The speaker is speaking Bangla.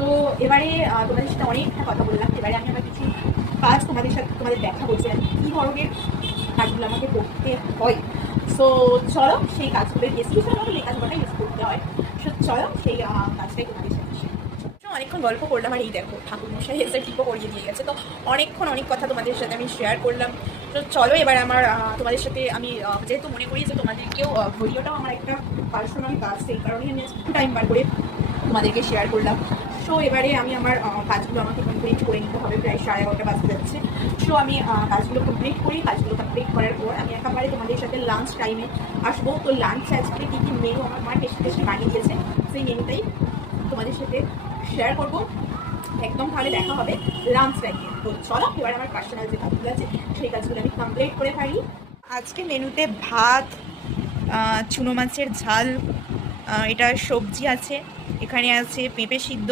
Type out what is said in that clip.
তো এবারে তোমাদের সাথে অনেকটা কথা বললাম, এবারে আমি আমার কিছু কাজ তোমাদের দেখাবো যে কী ধরনের কাজগুলো আমাকে করতে হয়। সো চলো সেই কাজগুলো বেশি কিছু আমাকে এই কাজগুলোটা ইউজ করতে হয়। সো চলো সেই কাজটাই তোমাদের সাথে অনেকক্ষণ গল্প করলাম। আর এই দেখো ঠাকুরমশাই এসে টিপও করিয়ে দিয়ে গেছে। তো অনেকক্ষণ অনেক কথা তোমাদের সাথে আমি শেয়ার করলাম। তো চলো এবার আমার তোমাদের সাথে আমি যেহেতু মনে করি যে তোমাদেরকেও ভিডিওটাও আমার একটা পার্সোনাল কাজ, সেই কারণে আমি একটু টাইম বার করে তোমাদেরকে শেয়ার করলাম। সো এবারে আমি আমার কাজগুলো আমাকে কমপ্লিট করে নিতে হবে, প্রায় 11:30 বাজতে যাচ্ছে। সো আমি কাজগুলো কমপ্লিট করি, কাজগুলো কমপ্লিট করার পর আমি একেবারে তোমাদের সাথে লাঞ্চ টাইমে আসবো। তো লাঞ্চে আজকে কী কী মেনু আমার মা টেস্টি টেস্টি বানিয়ে দিয়েছে সেই মেনুটাই তোমাদের সাথে শেয়ার করবো একদম। তাহলে দেখা হবে লাঞ্চ টাইমে। তো চলো এবার আমার পার্সোনাল যে কাজগুলো আছে সেই কাজগুলো আমি কমপ্লিট করে ফেলি। আজকে মেনুতে ভাত, চুনো মাছের ঝাল, এটা সবজি আছে, এখানে আছে পেঁপে সিদ্ধ,